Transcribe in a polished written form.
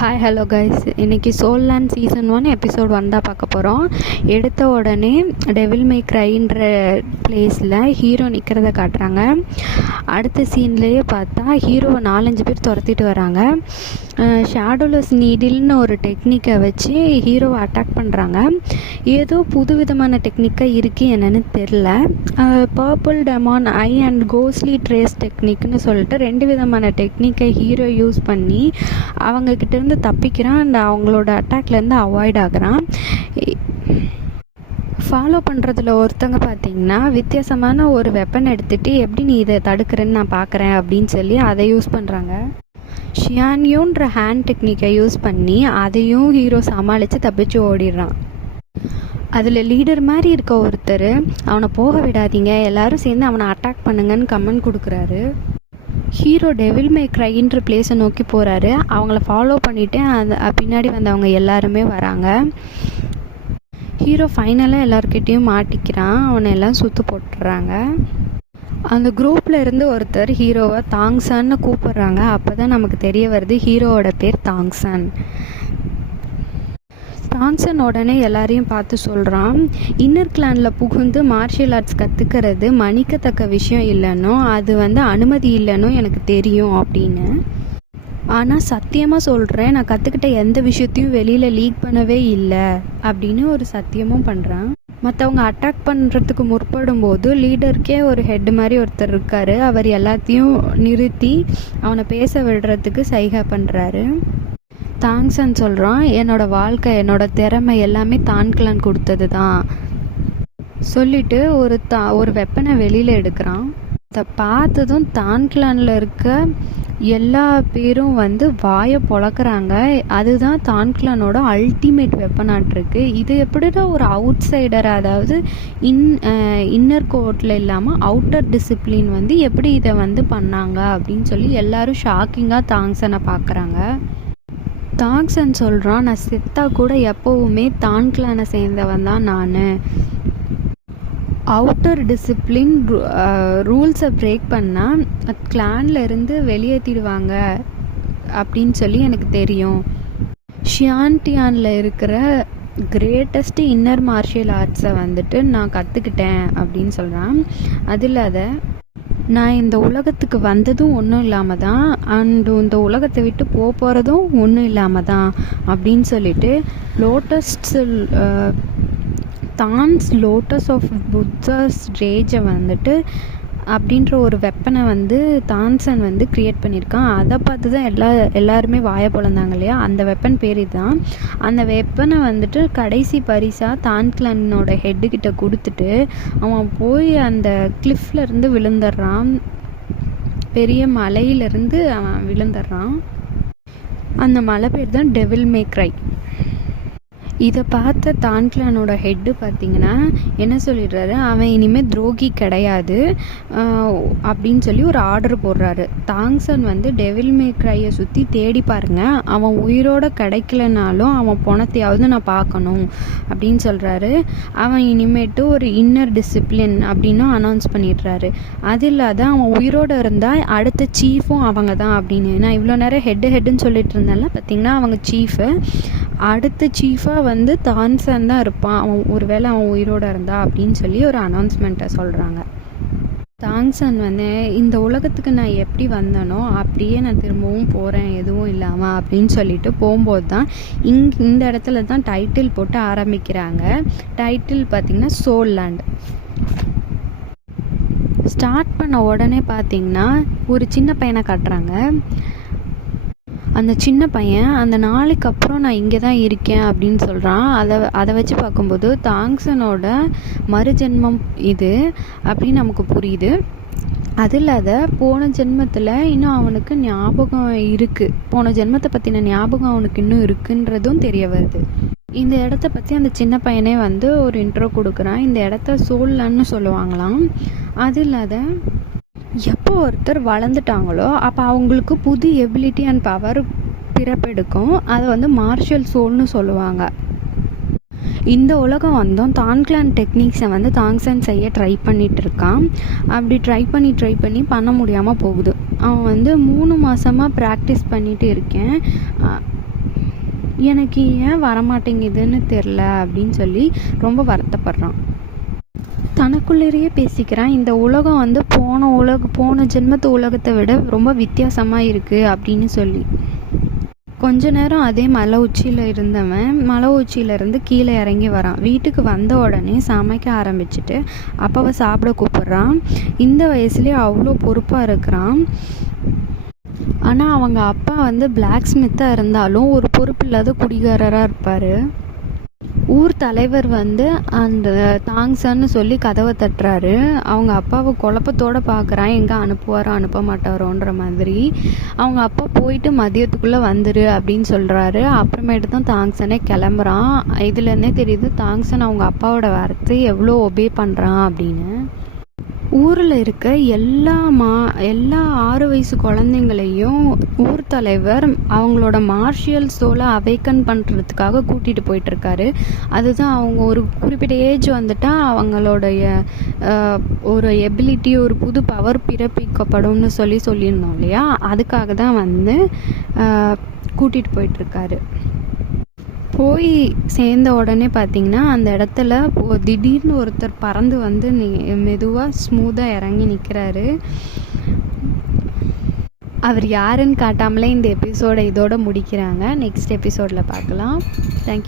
Hi hello guys, இன்றைக்கி சோல்லேண்ட் season 1 episode 1 தான் பார்க்க போகிறோம். எடுத்த உடனே டெவில் மே க்ரைன்ற பிளேஸில் ஹீரோ நிற்கிறத காட்டுறாங்க. அடுத்த சீன்லேயே பார்த்தா ஹீரோவை 4-5 பேர் துரத்திட்டு வராங்க. ஷேடோலெஸ் நீடில்னு ஒரு டெக்னிக்கை வச்சு ஹீரோவை அட்டாக் பண்ணுறாங்க. ஏதோ புது விதமான டெக்னிக்காக இருக்குது என்னன்னு தெரில. Purple demon eye and ghostly trace டெக்னிக்னு சொல்லிட்டு 2 விதமான டெக்னிக்கை ஹீரோ யூஸ் பண்ணி அவங்கக்கிட்டேருந்து தப்பிக்கிறான் அண்ட் அவங்களோட அட்டாக்லேருந்து அவாய்ட் ஆகுறான். ஃபாலோ பண்ணுறதுல ஒருத்தங்க பார்த்திங்கன்னா வித்தியாசமான ஒரு வெப்பன் எடுத்துகிட்டு எப்படி நீ இதை தடுக்கிறேன்னு நான் பார்க்குறேன் அப்படின்னு சொல்லி அதை யூஸ் பண்ணுறாங்க. ஷியான்யூன்ற ஹேண்ட் டெக்னிக்கை யூஸ் பண்ணி அதையும் ஹீரோ சமாளித்து தப்பிச்சு ஓடிடுறான். அதில் லீடர் மாதிரி இருக்க ஒருத்தர் அவனை போக விடாதீங்க, எல்லோரும் சேர்ந்து அவனை அட்டாக் பண்ணுங்கன்னு கமெண்ட் கொடுக்குறாரு. ஹீரோ டெவில் மே க்ரைன்ற பிளேஸை நோக்கி போகிறாரு. அவங்கள ஃபாலோ பண்ணிவிட்டு பின்னாடி வந்தவங்க எல்லாருமே வராங்க. ஹீரோ ஃபைனலாக எல்லாருக்கிட்டேயும் மாட்டிக்கிறான். அவனை எல்லாம் சுற்று போட்டுடுறாங்க. அந்த குரூப்பில் இருந்து ஒருத்தர் ஹீரோவை தாங்சான்னு கூப்பிட்றாங்க. அப்போ தான் நமக்கு தெரிய வருது ஹீரோவோட பேர் தாங்சன். தாங்சன் உடனே எல்லாரையும் பார்த்து சொல்கிறான், இன்னர் கிளானில் புகுந்து மார்ஷியல் ஆர்ட்ஸ் கற்றுக்கிறது மன்னிக்கத்தக்க விஷயம் இல்லைன்னோ அது அனுமதி இல்லைன்னோ எனக்கு தெரியும் அப்படின்னு. ஆனால் சத்தியமாக சொல்கிறேன், நான் கற்றுக்கிட்ட எந்த விஷயத்தையும் வெளியில் லீக் பண்ணவே இல்லை அப்படின்னு ஒரு சத்தியமும் பண்ணுறான். மற்றவங்க அட்டாக் பண்ணுறதுக்கு முற்படும் போது லீடருக்கே ஒரு ஹெட் மாதிரி ஒருத்தர் இருக்கார். அவர் எல்லாத்தையும் நிறுத்தி அவனை பேச விடுறதுக்கு சைகை பண்ணுறாரு. தாங்சன் சொல்கிறான், என்னோடய வாழ்க்கை என்னோடய திறமை எல்லாமே தான்கிளான் கொடுத்தது தான் சொல்லிட்டு ஒரு வெப்பனை வெளியில் எடுக்கிறான். அதை பார்த்ததும் தான்கிளானில் இருக்க எல்லா பேரும் வாயை பொளக்குறாங்க. அதுதான் தான்கிளானோட அல்டிமேட் வெப்பனாட்டிருக்கு. இது எப்படிடா ஒரு அவுட் சைடர், அதாவது இன்னர் கோர்ட்டில் இல்லாமல் அவுட்டர் டிசிப்ளின் எப்படி இதை பண்ணாங்க அப்படின்னு சொல்லி எல்லாரும் ஷாக்கிங்காக தாங்சனை பார்க்குறாங்க. தாங்சன் சொல்கிறான், நான் செத்தா கூட எப்போவுமே தான்கிளானை சேர்ந்தவன் தான் நான். அவுட்டர் டிசிப்ளின் ரூல்ஸை பிரேக் பண்ணால் கிளானில் இருந்து வெளியேற்றிடுவாங்க அப்படின்னு சொல்லி எனக்கு தெரியும். ஷியான்டியானில் இருக்கிற கிரேட்டஸ்ட் இன்னர் மார்ஷியல் ஆர்ட்ஸை நான் கற்றுக்கிட்டேன் அப்படின்னு சொல்கிறான். அதில் நான் இந்த உலகத்துக்கு வந்ததும் ஒன்றும் இல்லாமல் தான், அண்டு இந்த உலகத்தை விட்டு போகிறதும் ஒன்றும் இல்லாமல் தான் அப்படின்னு சொல்லிட்டு தான்ஸ் லோட்டஸ் ஆஃப் புத்தாஸ் ரேஜை அப்படின்ற ஒரு வெப்பனை தான்சன் க்ரியேட் பண்ணியிருக்கான். அதை பார்த்து தான் எல்லாருமே வாயை பொழந்தாங்க இல்லையா. அந்த வெப்பன் பேர் இதுதான். அந்த வெப்பனை கடைசி பரிசாக தான்கிளானோட ஹெட்டுக்கிட்ட கொடுத்துட்டு அவன் போய் அந்த கிளிஃப்லேருந்து விழுந்துடுறான். பெரிய மலையிலேருந்து அவன் விழுந்துடுறான். அந்த மலை பேர் தான் டெவில் மே க்ரை. இதை பார்த்த தான்கிளானோட ஹெட்டு பார்த்திங்கன்னா என்ன சொல்லிடுறாரு, அவன் இனிமேல் துரோகி கிடையாது அப்படின்னு சொல்லி ஒரு ஆர்டர் போடுறாரு. தாங்சன் டெவில் மே க்ரையை சுற்றி தேடி பாருங்க, அவன் உயிரோடு கிடைக்கலனாலும் அவன் பணத்தையாவது நான் பார்க்கணும் அப்படின்னு சொல்கிறாரு. அவன் இனிமேட்டு ஒரு இன்னர் டிசிப்ளின் அப்படின்னு அனௌன்ஸ் பண்ணிடுறாரு. அது இல்லாத அவன் உயிரோடு இருந்தால் அடுத்த சீஃபும் அவங்க தான் அப்படின்னு. நான் இவ்வளோ நேரம் ஹெட்டுன்னு சொல்லிட்டு இருந்தேன்ல, பார்த்திங்கன்னா அவங்க சீஃபு. அடுத்த சீஃபாக தான்சன் தான் இருப்பான், அவன் ஒருவேளை அவன் உயிரோடு இருந்தா அப்படின்னு சொல்லி ஒரு அனௌன்ஸ்மெண்ட்டை சொல்கிறாங்க. தாங்சன் இந்த உலகத்துக்கு நான் எப்படி வந்தனோ அப்படியே நான் திரும்பவும் போகிறேன் எதுவும் இல்லாமல் அப்படின்னு சொல்லிட்டு போகும்போது தான் இந்த இடத்துல தான் டைட்டில் போட்டு ஆரம்பிக்கிறாங்க. டைட்டில் பார்த்திங்கன்னா சோல்லேண்ட். ஸ்டார்ட் பண்ண உடனே பார்த்திங்கன்னா ஒரு சின்ன பையனை காட்டுறாங்க. அந்த சின்ன பையன் அந்த நாளைக்கு அப்புறம் நான் இங்கே தான் இருக்கேன் அப்படின்னு சொல்கிறான். அதை வச்சு பார்க்கும்போது தாங்சனோட மறுஜென்மம் இது அப்படின்னு நமக்கு புரியுது. அது இல்லாத போன ஜென்மத்தில் இன்னும் அவனுக்கு ஞாபகம் இருக்குது, போன ஜென்மத்தை பற்றின ஞாபகம் அவனுக்கு இன்னும் இருக்குன்றதும் தெரிய வருது. இந்த இடத்த பற்றி அந்த சின்ன பையனே ஒரு இன்ட்ரோ கொடுக்குறான். இந்த இடத்த சோல்லன்னு சொல்லுவாங்களாம். அது இல்லாத எப்போ ஒருத்தர் வளர்ந்துட்டாங்களோ அப்போ அவங்களுக்கு புது எபிலிட்டி அண்ட் பவர் பிறப்பெடுக்கும். அதை மார்ஷியல் சோல்னு சொல்லுவாங்க. இந்த உலகம் தான்கிளான் டெக்னிக்ஸை தாங்சன் செய்ய ட்ரை பண்ணிகிட்டு இருக்கான். அப்படி ட்ரை பண்ணி பண்ண முடியாமல் போகுது. அவன் 3 மாதமாக ப்ராக்டிஸ் பண்ணிகிட்டு இருக்கேன். எனக்கு ஏன் வரமாட்டேங்குதுன்னு தெரில அப்படின்னு சொல்லி ரொம்ப வருத்தப்படுறான். தனக்குள்ளேயே பேசிக்கிறான், இந்த உலகம் வந்து போன ஜென்மத்து உலகத்தை விட ரொம்ப வித்தியாசமாக இருக்குது அப்படின்னு சொல்லி. கொஞ்ச நேரம் அதே மலை உச்சியில் இருந்தவன் மலை உச்சியிலேருந்து கீழே இறங்கி வரான். வீட்டுக்கு வந்த உடனே சமைக்க ஆரம்பிச்சுட்டு அப்பாவை சாப்பிட கூப்பிட்றான். இந்த வயசுலேயே அவ்வளோ பொறுப்பாக இருக்கிறான். ஆனால் அவங்க அப்பா வந்து பிளாக் ஸ்மித்தாக இருந்தாலும் ஒரு பொறுப்பு இல்லாத குடிகாரராக இருப்பார். ஊர் தலைவர் வந்து அந்த தாங்ஸான்னு சொல்லி கதவை தட்டுறாரு. அவங்க அப்பாவை குழப்பத்தோடு பார்க்குறான், எங்கே அனுப்புவாரோ அனுப்ப மாட்டாரோன்ற மாதிரி. அவங்க அப்பா போயிட்டு மதியத்துக்குள்ளே வந்துரு அப்படின்னு சொல்கிறாரு. அப்புறமேட்டு தான் தாங்ஸனே கிளம்புறான். இதுலேருந்தே தெரியுது தாங்ஸன் அவங்க அப்பாவோட வார்த்தை எவ்வளோ ஒபே பண்ணுறான் அப்படின்னு. ஊரில் இருக்க எல்லா 6 வயசு குழந்தைங்களையும் ஊர் தலைவர் அவங்களோட மார்ஷியல் சோலை அவேக்கன் பண்ணுறதுக்காக கூட்டிகிட்டு போயிட்டுருக்காரு. அதுதான் அவங்க ஒரு குறிப்பிட்ட ஏஜ் வந்துட்டால் அவங்களுடைய ஒரு எபிலிட்டி, ஒரு புது பவர் பிறப்பிக்கப்படும்னு சொல்லியிருந்தோம் இல்லையா, அதுக்காக தான் வந்து கூட்டிகிட்டு போயிட்டுருக்காரு. போய் சேர்ந்த உடனே பார்த்திங்கன்னா அந்த இடத்துல திடீர்னு ஒருத்தர் பறந்து வந்து மெதுவாக ஸ்மூத்தாக இறங்கி நிற்கிறாரு. அவர் யாருன்னு காட்டாமலே இந்த எபிசோடை இதோட முடிக்கிறாங்க. நெக்ஸ்ட் எபிசோடில் பார்க்கலாம். தேங்க்யூ.